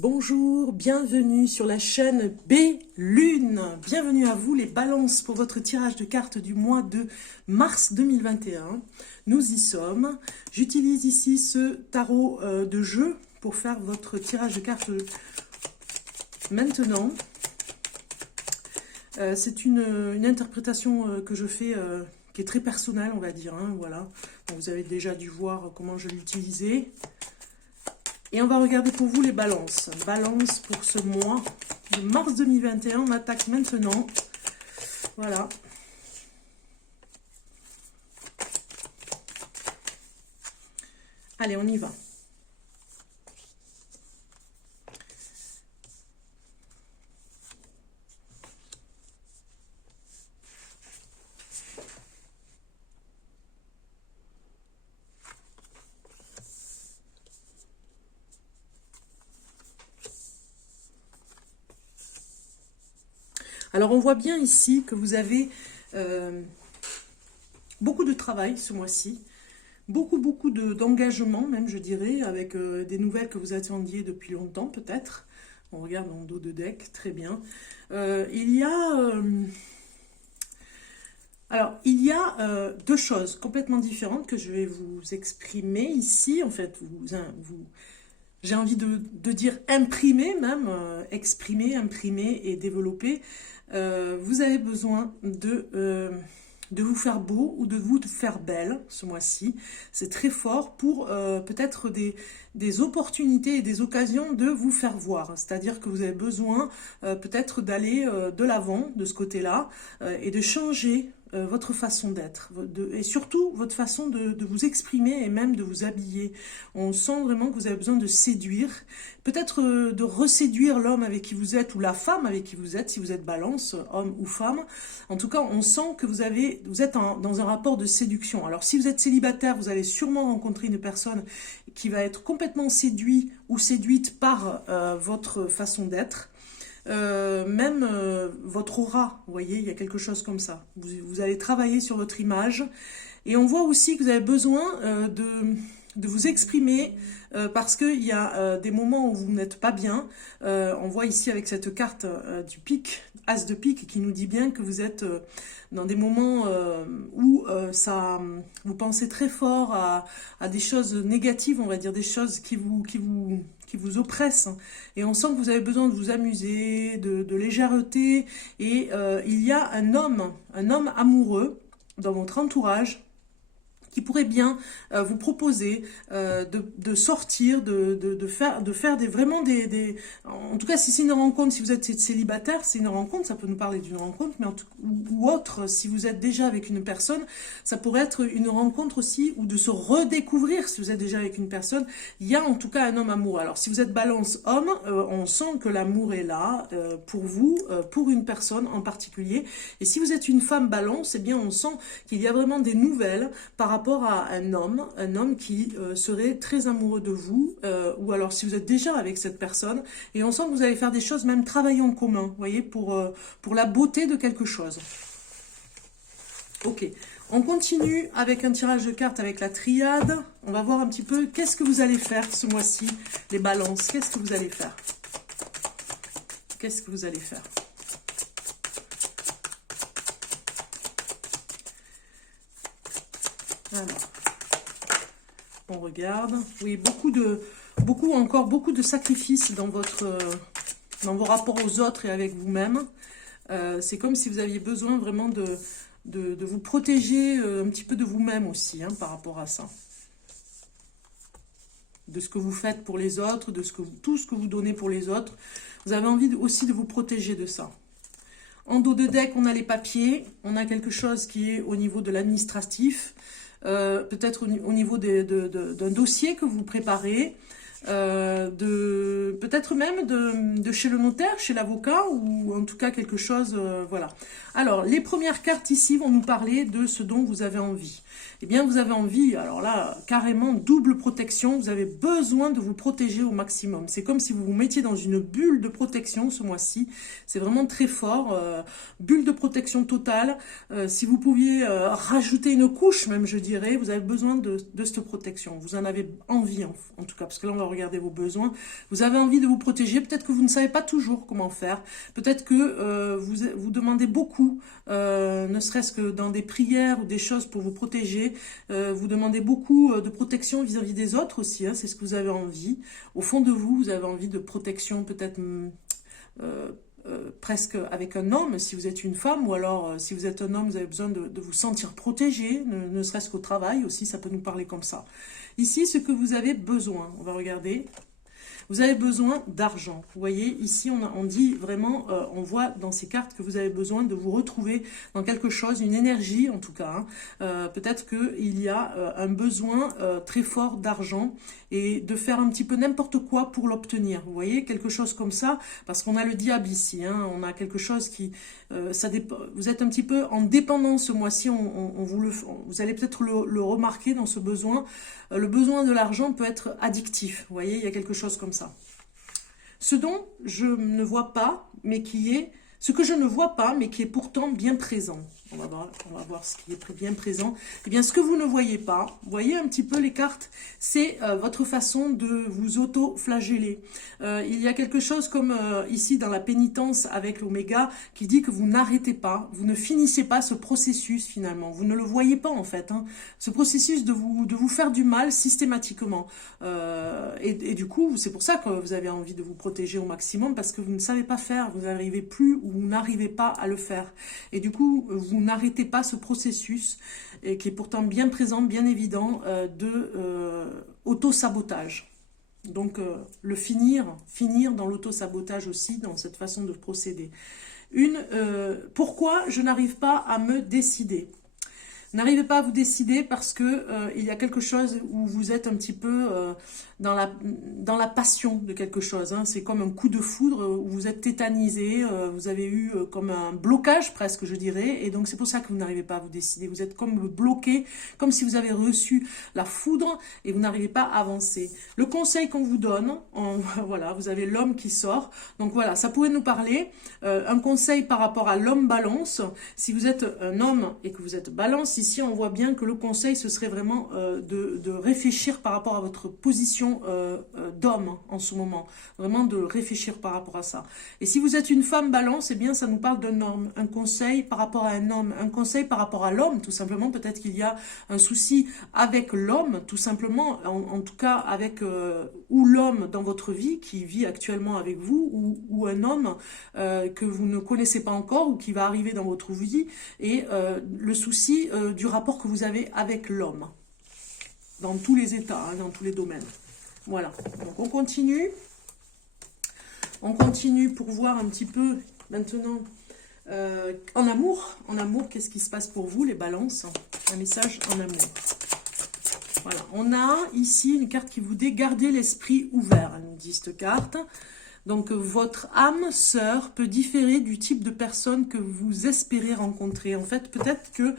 Bonjour, bienvenue sur la chaîne B-Lune. Bienvenue à vous les balances pour votre tirage de cartes du mois de mars 2021. Nous y sommes. J'utilise ici ce tarot de jeu pour faire votre tirage de cartes maintenant. C'est une interprétation que je fais qui est très personnelle, on va dire. Voilà. Donc, vous avez déjà dû voir comment je l'utilisais. Et on va regarder pour vous les balances. Balance pour ce mois de mars 2021. On attaque maintenant. Voilà. Allez, on y va. Alors, on voit bien ici que vous avez beaucoup de travail ce mois-ci. Beaucoup d'engagement, même, je dirais, avec des nouvelles que vous attendiez depuis longtemps, peut-être. On regarde en dos de deck, très bien. Il y a deux choses complètement différentes que je vais vous exprimer ici. En fait, j'ai envie de dire imprimer même, exprimer, imprimer et développer. Vous avez besoin de vous faire beau ou de vous faire belle ce mois-ci. C'est très fort pour peut-être des opportunités et des occasions de vous faire voir. C'est-à-dire que vous avez besoin peut-être d'aller de l'avant de ce côté-là et de changer votre façon d'être et surtout votre façon de vous exprimer et même de vous habiller. On sent vraiment que vous avez besoin de séduire, peut-être de reséduire l'homme avec qui vous êtes ou la femme avec qui vous êtes, si vous êtes balance, homme ou femme. En tout cas, on sent que vous êtes dans un rapport de séduction. Alors si vous êtes célibataire, vous allez sûrement rencontrer une personne qui va être complètement séduite ou séduite par votre façon d'être. Même votre aura, vous voyez, il y a quelque chose comme ça. Vous allez travailler sur votre image. Et on voit aussi que vous avez besoin de vous exprimer parce qu'il y a des moments où vous n'êtes pas bien. On voit ici avec cette carte du pic, As de pique, qui nous dit bien que vous êtes dans des moments où vous pensez très fort à des choses négatives, on va dire, des choses qui vous oppressent. Et on sent que vous avez besoin de vous amuser, de légèreté. Et il y a un homme amoureux dans votre entourage qui pourrait bien vous proposer de sortir, de faire vraiment des... En tout cas, si c'est une rencontre, si vous êtes célibataire, c'est une rencontre, ça peut nous parler d'une rencontre, mais ou autre, si vous êtes déjà avec une personne, ça pourrait être une rencontre aussi, ou de se redécouvrir si vous êtes déjà avec une personne. Il y a en tout cas un homme amoureux. Alors, si vous êtes balance homme, on sent que l'amour est là pour vous, pour une personne en particulier. Et si vous êtes une femme balance, eh bien, on sent qu'il y a vraiment des nouvelles par rapport à un homme qui serait très amoureux de vous, ou alors si vous êtes déjà avec cette personne, et on sent que vous allez faire des choses, même travailler en commun, vous voyez, pour la beauté de quelque chose. Ok, on continue avec un tirage de cartes avec la triade. On va voir un petit peu qu'est-ce que vous allez faire ce mois-ci, les balances, qu'est-ce que vous allez faire? Qu'est-ce que vous allez faire? Alors, on regarde. Oui, encore beaucoup de sacrifices dans vos rapports aux autres et avec vous-même. C'est comme si vous aviez besoin vraiment de vous protéger un petit peu de vous-même aussi, par rapport à ça. De ce que vous faites pour les autres, tout ce que vous donnez pour les autres. Vous avez envie aussi de vous protéger de ça. En dos de deck, on a les papiers. On a quelque chose qui est au niveau de l'administratif. Peut-être au niveau d'un dossier que vous préparez, peut-être même de chez le notaire, chez l'avocat, ou en tout cas quelque chose, voilà. Alors, les premières cartes ici vont nous parler de ce dont vous avez envie. Eh bien, vous avez envie, alors là, carrément double protection, vous avez besoin de vous protéger au maximum. C'est comme si vous vous mettiez dans une bulle de protection ce mois-ci. C'est vraiment très fort, bulle de protection totale. Si vous pouviez rajouter une couche, même je dirais, vous avez besoin de cette protection. Vous en avez envie, en tout cas, parce que là, on va regarder vos besoins. Vous avez envie de vous protéger, peut-être que vous ne savez pas toujours comment faire, peut-être que vous demandez beaucoup, ne serait-ce que dans des prières ou des choses pour vous protéger, vous demandez beaucoup de protection vis-à-vis des autres aussi, hein, c'est ce que vous avez envie. Au fond de vous, vous avez envie de protection peut-être presque avec un homme si vous êtes une femme, ou alors si vous êtes un homme, vous avez besoin de vous sentir protégé, ne serait-ce qu'au travail aussi, ça peut nous parler comme ça. Ici, ce que vous avez besoin, on va regarder. Vous avez besoin d'argent. Vous voyez, ici, on dit vraiment, on voit dans ces cartes que vous avez besoin de vous retrouver dans quelque chose, une énergie en tout cas. Hein. Peut-être qu'il y a un besoin très fort d'argent et de faire un petit peu n'importe quoi pour l'obtenir. Vous voyez, quelque chose comme ça, parce qu'on a le diable ici. Hein. On a quelque chose qui... vous êtes un petit peu en dépendance ce mois-ci, vous allez peut-être le remarquer dans ce besoin. Le besoin de l'argent peut être addictif. Vous voyez, il y a quelque chose comme ça. Ce dont je ne vois pas, mais qui est... Ce que je ne vois pas, mais qui est pourtant bien présent. On va voir ce qui est bien présent. Eh bien, ce que vous ne voyez pas, vous voyez un petit peu les cartes, c'est votre façon de vous auto-flageller. Il y a quelque chose comme ici dans la pénitence avec l'oméga qui dit que vous n'arrêtez pas, vous ne finissez pas ce processus finalement. Vous ne le voyez pas en fait. Hein, ce processus de vous faire du mal systématiquement. Et du coup, c'est pour ça que vous avez envie de vous protéger au maximum parce que vous ne savez pas faire, vous n'arrivez plus ou vous n'arrivez pas à le faire. Et du coup, vous n'arrêtez pas ce processus qui est pourtant bien présent, bien évident, de auto-sabotage. Donc, le finir dans l'auto-sabotage aussi, dans cette façon de procéder. Pourquoi je n'arrive pas à me décider ? N'arrivez pas à vous décider parce que il y a quelque chose où vous êtes un petit peu dans la passion de quelque chose. Hein. C'est comme un coup de foudre où vous êtes tétanisé, vous avez eu comme un blocage presque, je dirais. Et donc c'est pour ça que vous n'arrivez pas à vous décider. Vous êtes comme bloqué, comme si vous avez reçu la foudre et vous n'arrivez pas à avancer. Le conseil qu'on vous donne, voilà, vous avez l'homme qui sort. Donc voilà, ça pourrait nous parler. Un conseil par rapport à l'homme balance. Si vous êtes un homme et que vous êtes balance, ici on voit bien que le conseil ce serait vraiment de réfléchir par rapport à votre position d'homme en ce moment, vraiment de réfléchir par rapport à ça. Et si vous êtes une femme balance, eh bien ça nous parle d'un homme, un conseil par rapport à un homme, un conseil par rapport à l'homme, tout simplement. Peut-être qu'il y a un souci avec l'homme, tout simplement, en tout cas avec ou l'homme dans votre vie qui vit actuellement avec vous, ou un homme que vous ne connaissez pas encore ou qui va arriver dans votre vie, et le souci du rapport que vous avez avec l'homme, dans tous les états, hein, dans tous les domaines. Voilà, donc on continue. On continue pour voir un petit peu maintenant en amour. En amour, qu'est-ce qui se passe pour vous, les balances? Un message en amour. Voilà, on a ici une carte qui vous dit « Gardez l'esprit ouvert », elle nous dit cette carte. Donc, votre âme sœur peut différer du type de personne que vous espérez rencontrer. En fait, peut-être que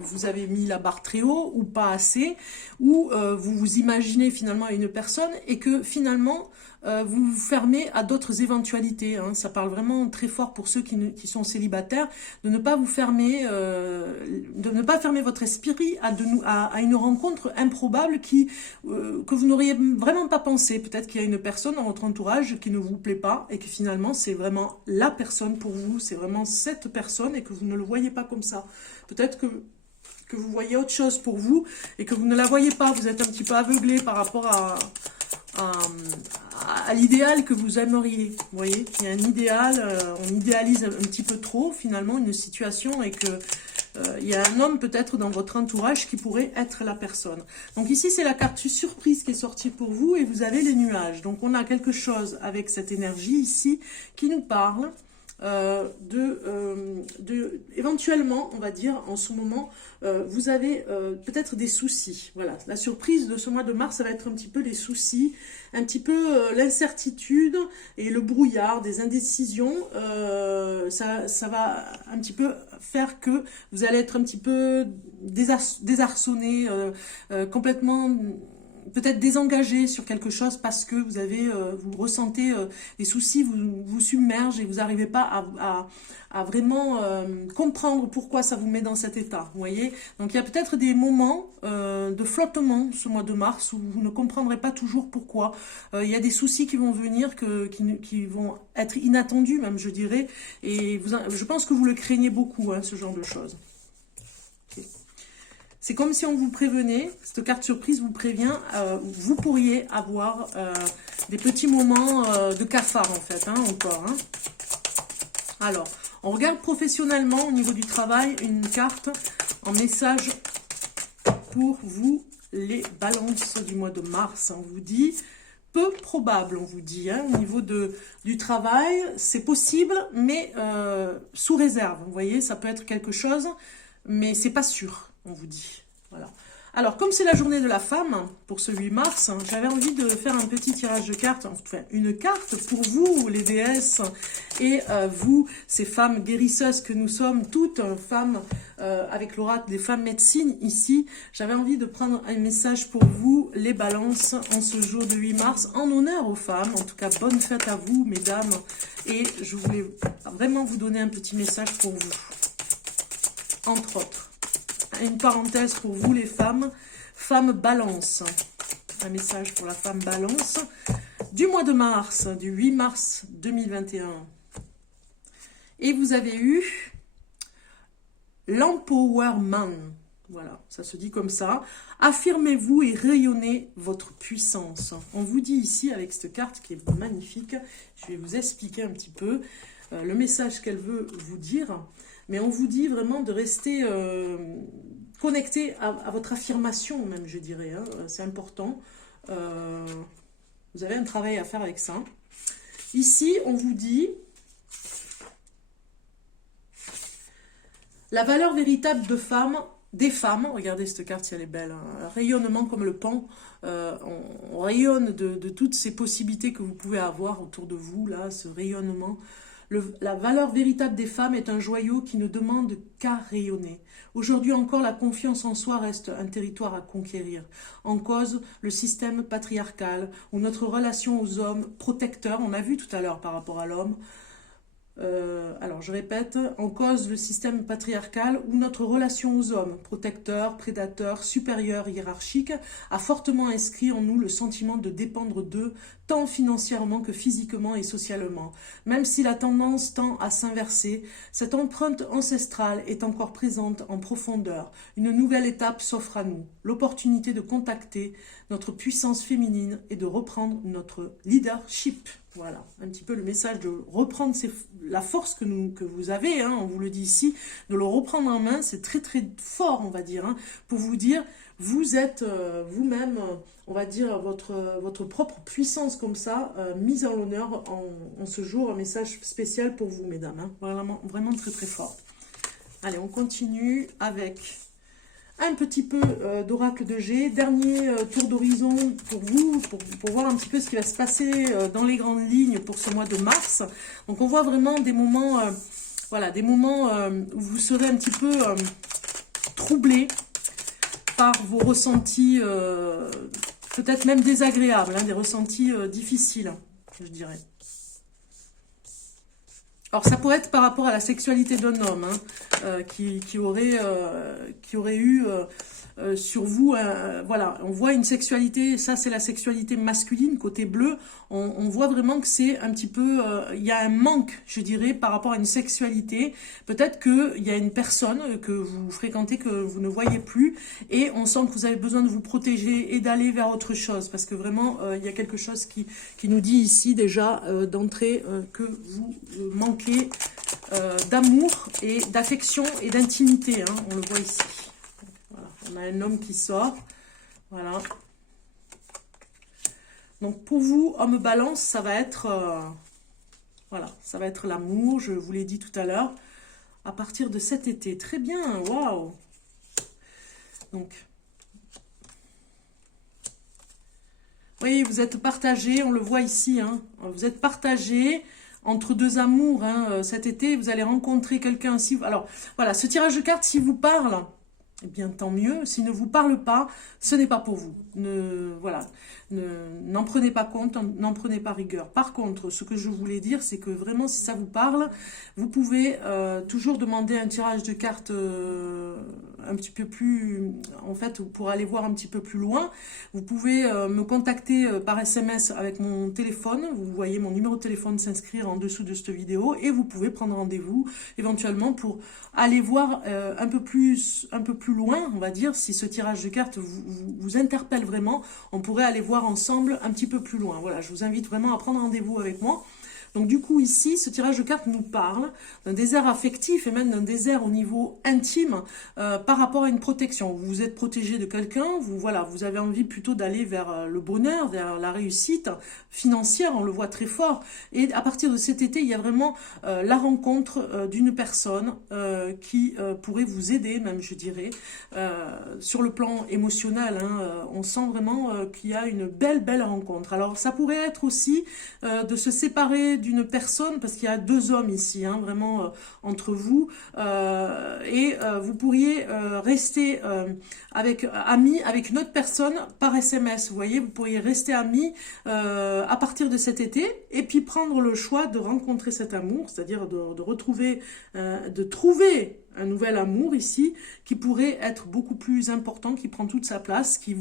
vous avez mis la barre très haut ou pas assez, ou vous vous imaginez finalement une personne et que finalement, vous vous fermez à d'autres éventualités. Hein. Ça parle vraiment très fort pour ceux qui sont célibataires, de ne pas vous fermer, de ne pas fermer votre esprit à une rencontre improbable que vous n'auriez vraiment pas pensé. Peut-être qu'il y a une personne dans votre entourage qui ne vous plaît pas et que finalement c'est vraiment la personne pour vous, c'est vraiment cette personne et que vous ne le voyez pas comme ça. Peut-être que vous voyez autre chose pour vous et que vous ne la voyez pas, vous êtes un petit peu aveuglé par rapport à l'idéal que vous aimeriez. Vous voyez, il y a un idéal, on idéalise un petit peu trop finalement une situation et que il y a un homme peut-être dans votre entourage qui pourrait être la personne. Donc ici c'est la carte surprise qui est sortie pour vous et vous avez les nuages. Donc on a quelque chose avec cette énergie ici qui nous parle éventuellement, on va dire, en ce moment, vous avez peut-être des soucis. Voilà, la surprise de ce mois de mars, ça va être un petit peu les soucis, un petit peu l'incertitude et le brouillard, des indécisions. Ça va un petit peu faire que vous allez être un petit peu désarçonné, complètement peut-être désengagé sur quelque chose parce que vous avez, vous ressentez des soucis, vous submergent et vous n'arrivez pas à vraiment comprendre pourquoi ça vous met dans cet état, vous voyez. Donc il y a peut-être des moments de flottement ce mois de mars où vous ne comprendrez pas toujours pourquoi. Il y a des soucis qui vont venir, qui vont être inattendus même, je dirais, et je pense que vous le craignez beaucoup, hein, ce genre de choses. Okay. C'est comme si on vous prévenait, cette carte surprise vous prévient, vous pourriez avoir des petits moments de cafard en fait, hein, encore. Hein. Alors, on regarde professionnellement au niveau du travail, une carte en message pour vous, les balances du mois de mars. On vous dit, peu probable, on vous dit, hein, au niveau du travail, c'est possible, mais sous réserve. Vous voyez, ça peut être quelque chose, mais c'est pas sûr, on vous dit. Voilà. Alors, comme c'est la journée de la femme, pour ce 8 mars, j'avais envie de faire un petit tirage de cartes, enfin une carte pour vous, les déesses, et vous, ces femmes guérisseuses que nous sommes, toutes femmes avec l'aura des femmes médecines ici. J'avais envie de prendre un message pour vous, les balances, en ce jour de 8 mars, en honneur aux femmes. En tout cas, bonne fête à vous, mesdames. Et je voulais vraiment vous donner un petit message pour vous, entre autres. Une parenthèse pour vous les femmes, femme balance, un message pour la femme balance, du mois de mars, du 8 mars 2021. Et vous avez eu l'empowerment, voilà, ça se dit comme ça, affirmez-vous et rayonnez votre puissance. On vous dit ici, avec cette carte qui est magnifique, je vais vous expliquer un petit peu le message qu'elle veut vous dire. Mais on vous dit vraiment de rester connecté à votre affirmation, même, je dirais. Hein, c'est important. Vous avez un travail à faire avec ça. Ici, on vous dit la valeur véritable des femmes. Regardez cette carte, si elle est belle. Hein, rayonnement comme le pan. On rayonne de toutes ces possibilités que vous pouvez avoir autour de vous, là, ce rayonnement. La valeur véritable des femmes est un joyau qui ne demande qu'à rayonner. Aujourd'hui encore, la confiance en soi reste un territoire à conquérir. En cause, le système patriarcal ou notre relation aux hommes protecteurs, on a vu tout à l'heure par rapport à l'homme. Alors je répète, en cause le système patriarcal ou notre relation aux hommes, protecteurs, prédateurs, supérieurs, hiérarchiques, a fortement inscrit en nous le sentiment de dépendre d'eux, tant financièrement que physiquement et socialement. Même si la tendance tend à s'inverser, cette empreinte ancestrale est encore présente en profondeur. Une nouvelle étape s'offre à nous, l'opportunité de contacter notre puissance féminine et de reprendre notre leadership. Voilà, un petit peu le message de reprendre la force que vous avez, hein, on vous le dit ici, de le reprendre en main, c'est très très fort, on va dire, hein, pour vous dire, vous êtes vous-même, on va dire, votre propre puissance comme ça, mise en l'honneur en ce jour, un message spécial pour vous, mesdames, hein, vraiment, vraiment très très fort. Allez, on continue avec un petit peu d'oracle de G, dernier tour d'horizon pour vous, pour voir un petit peu ce qui va se passer dans les grandes lignes pour ce mois de mars. Donc on voit vraiment des moments, voilà, des moments où vous serez un petit peu troublés par vos ressentis, peut-être même désagréables, hein, des ressentis difficiles, je dirais. Alors ça pourrait être par rapport à la sexualité d'un homme, hein, qui aurait eu sur vous, voilà, on voit une sexualité, ça c'est la sexualité masculine, côté bleu, on voit vraiment que c'est un petit peu, il y a un manque, je dirais, par rapport à une sexualité, peut-être qu'il y a une personne que vous fréquentez, que vous ne voyez plus, et on sent que vous avez besoin de vous protéger et d'aller vers autre chose, parce que vraiment, il y a quelque chose qui nous dit ici déjà, d'entrée, que vous manquez d'amour et d'affection et d'intimité, hein, on le voit ici. On a un homme qui sort, voilà. Donc pour vous, homme balance, ça va être, voilà, ça va être l'amour, je vous l'ai dit tout à l'heure, à partir de cet été. Très bien, waouh. Donc, oui, vous êtes partagés, on le voit ici, hein, vous êtes partagés entre deux amours, hein, cet été, vous allez rencontrer quelqu'un. Alors, voilà, ce tirage de cartes, s'il vous parle, eh bien tant mieux. S'il ne vous parle pas, ce n'est pas pour vous. Voilà, n'en prenez pas compte, n'en prenez pas rigueur. Par contre, ce que je voulais dire, c'est que vraiment, si ça vous parle, vous pouvez toujours demander un tirage de cartes un petit peu plus, en fait, pour aller voir un petit peu plus loin. Vous pouvez me contacter par SMS avec mon téléphone. Vous voyez mon numéro de téléphone s'inscrire en dessous de cette vidéo et vous pouvez prendre rendez-vous éventuellement pour aller voir un peu plus loin, on va dire, si ce tirage de cartes vous interpelle vraiment, on pourrait aller voir ensemble un petit peu plus loin. Voilà, je vous invite vraiment à prendre rendez-vous avec moi. Donc du coup ici, ce tirage de cartes nous parle d'un désert affectif et même d'un désert au niveau intime par rapport à une protection. Vous êtes protégé de quelqu'un, vous avez envie plutôt d'aller vers le bonheur, vers la réussite financière, on le voit très fort. Et à partir de cet été, il y a vraiment la rencontre d'une personne qui pourrait vous aider, même je dirais, sur le plan émotionnel. On sent vraiment qu'il y a une belle rencontre. Alors ça pourrait être aussi de se séparer d'une personne, parce qu'il y a deux hommes ici, vraiment entre vous, et vous pourriez rester amis avec une autre personne par SMS. Vous voyez, vous pourriez rester amis à partir de cet été, et puis prendre le choix de rencontrer cet amour, c'est-à-dire de retrouver, de trouver un nouvel amour ici, qui pourrait être beaucoup plus important, qui prend toute sa place, qui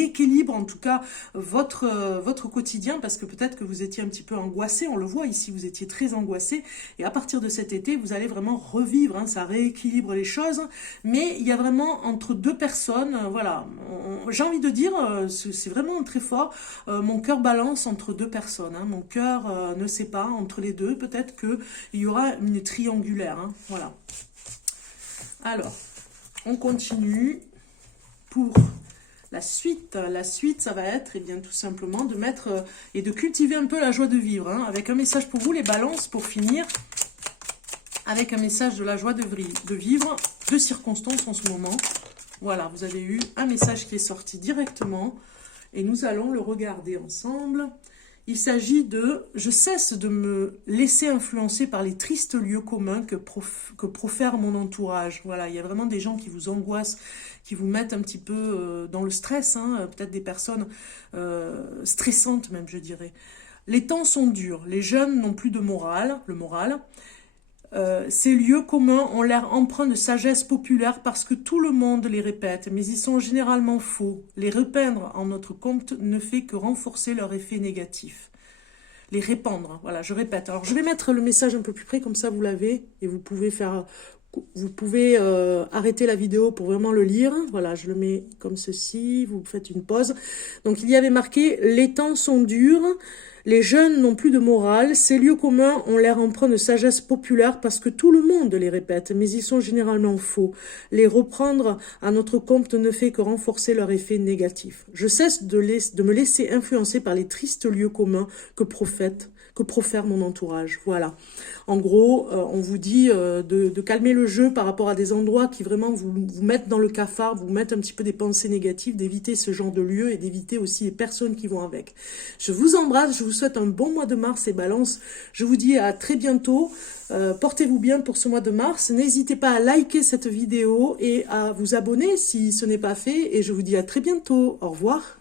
équilibre en tout cas votre quotidien, parce que peut-être que vous étiez un petit peu angoissé, on le voit ici, vous étiez très angoissé, et à partir de cet été, vous allez vraiment revivre, ça rééquilibre les choses, mais il y a vraiment entre deux personnes, voilà, j'ai envie de dire, c'est vraiment très fort, mon cœur balance entre deux personnes, mon cœur ne sait pas, entre les deux, peut-être qu'il y aura une triangulaire, voilà. Alors, on continue pour la suite. La suite, ça va être, bien, tout simplement, de mettre et de cultiver un peu la joie de vivre. Avec un message pour vous, les balances, pour finir, avec un message de la joie de vivre, de circonstances en ce moment. Voilà, vous avez eu un message qui est sorti directement et nous allons le regarder ensemble. Il s'agit de « Je cesse de me laisser influencer par les tristes lieux communs que profère mon entourage. » Voilà, il y a vraiment des gens qui vous angoissent, qui vous mettent un petit peu dans le stress, peut-être des personnes stressantes même, je dirais. Les temps sont durs, les jeunes n'ont plus de morale, le moral. Ces lieux communs ont l'air empreints de sagesse populaire parce que tout le monde les répète, mais ils sont généralement faux. Les repeindre en notre compte ne fait que renforcer leur effet négatif. Les répandre, voilà, je répète. Alors je vais mettre le message un peu plus près, comme ça vous l'avez, et vous pouvez arrêter la vidéo pour vraiment le lire. Voilà, je le mets comme ceci, vous faites une pause. Donc il y avait marqué « Les temps sont durs ». Les jeunes n'ont plus de morale, ces lieux communs ont l'air empreints de sagesse populaire parce que tout le monde les répète, mais ils sont généralement faux. Les reprendre à notre compte ne fait que renforcer leur effet négatif. Je cesse de me laisser influencer par les tristes lieux communs que profère mon entourage. Voilà. En gros, on vous dit de calmer le jeu par rapport à des endroits qui vraiment vous mettent dans le cafard, vous mettent un petit peu des pensées négatives, d'éviter ce genre de lieux et d'éviter aussi les personnes qui vont avec. Je vous embrasse, je vous souhaite un bon mois de mars et balance. Je vous dis à très bientôt. Portez-vous bien pour ce mois de mars. N'hésitez pas à liker cette vidéo et à vous abonner si ce n'est pas fait. Et je vous dis à très bientôt. Au revoir.